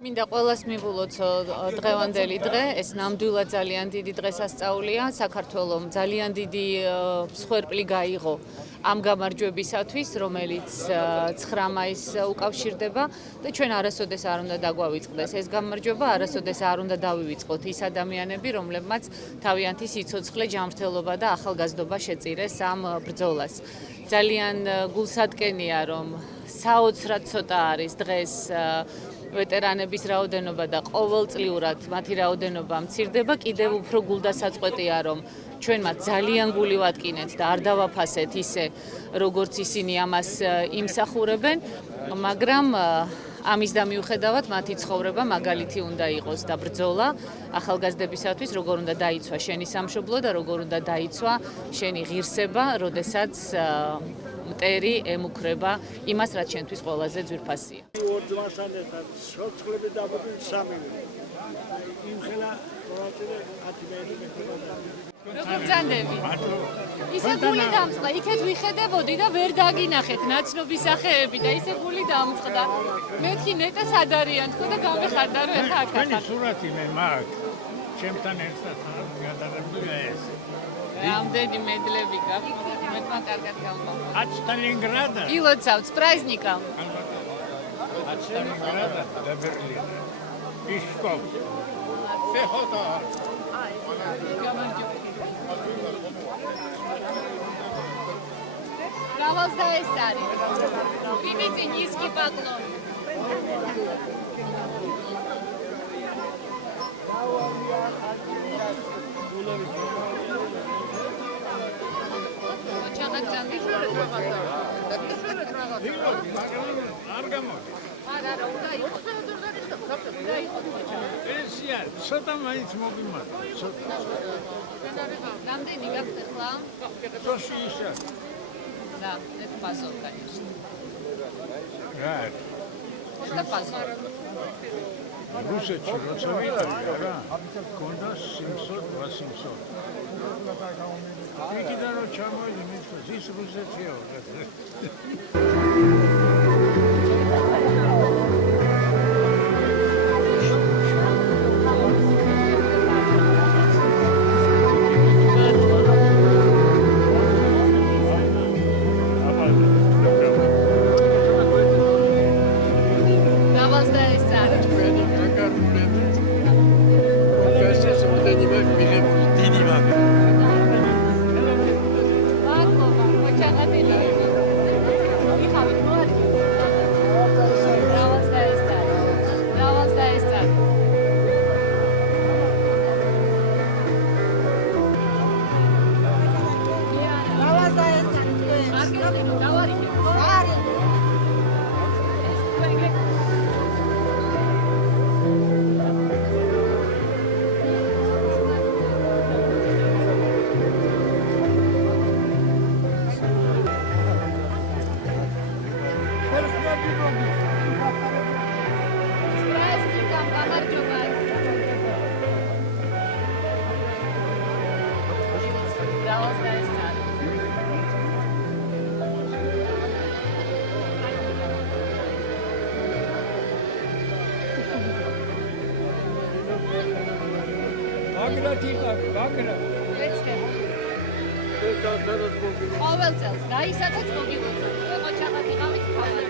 მინდა ყველას მივულოცო დღევანდელი დღე, ეს ნამდვილად ძალიან დიდი დღესასწაულია, საქართველომ ძალიან დიდი მსხვერპლი გაიღო ამ გამარჯვებისათვის, რომელიც 9 მაისს უკავშირდება და ჩვენ არასოდეს არ უნდა დაგვავიწყდეს ეს გამარჯვება, არასოდეს არ უნდა დავივიწყოთ ის ადამიანები, რომლებმაც თავიანთი სიცოცხლე, ჯანმრთელობა და ახალგაზრდობა შეწირეს ამ ბრძოლას. ძალიან გულსადგენია, რომ საოცრად ცოტა არის დღეს ვეტერანების რაოდენობა და ყოველწლიურად მათი რაოდენობა მცირდება, კიდევ უფრო გულდასაწყვეტია, რომ ჩვენ მათ ძალიან გული ვატკინეთ და არ დავაფასეთ ისე, როგორც ისინი ამას იმსახურებენ, მაგრამ ამის და მიუხედავად მათი ცხოვრება მაგალითი უნდა იყოს და ბრძოლა ახალგაზრდებისათვის, როგორ უნდა დაიცვა შენი სამშობლო და როგორ უნდა დაიცვა შენი ღირსება, როდესაც მტერი ემუქრება იმას, რაც შენთვის ყველაზე ძვირფასია. როგორ ბრძანდები? ისე გული დამწყდა, იქეთ ვიხედებოდი და ვერ დაგინახეთ ნაცნობის სახეები და ისე გული დამწყდა. მეთქი ნეტა სად არიან თქო და გამიხარდა რომ ეხა აქ. ჩვენი სურათი მე მაგ ჩემთან ერთად გადაღებულია ეს. რამდენი მედლები გაქვს? მეთქმა კარგად გამოვიდა. От Сталинграда. ილოცავთ პრაიზნიკამ. От Сталинграда до Берлина. Пешком. Пехота. Галазда ეს არის. Примите низкий поклон. არ გამოდი. არა, უნდა იყოს. ესია, ცოტა მაინც მოგიმართა. ცოტა. რამდენი გაქვთ ახლა? Სოში ისა. Да, это пазон, конечно. რა. Это пазон. რუსეთში როცა ვიყავი რა, გქონდა 700-800. იქიდან რომ ჩამოვიდი მითქოს, ის რუსეთია. ეცდება. ყოველ წელს, რაისაც მოგილოცავთ. ხო, ჩაღატიყავით თავად.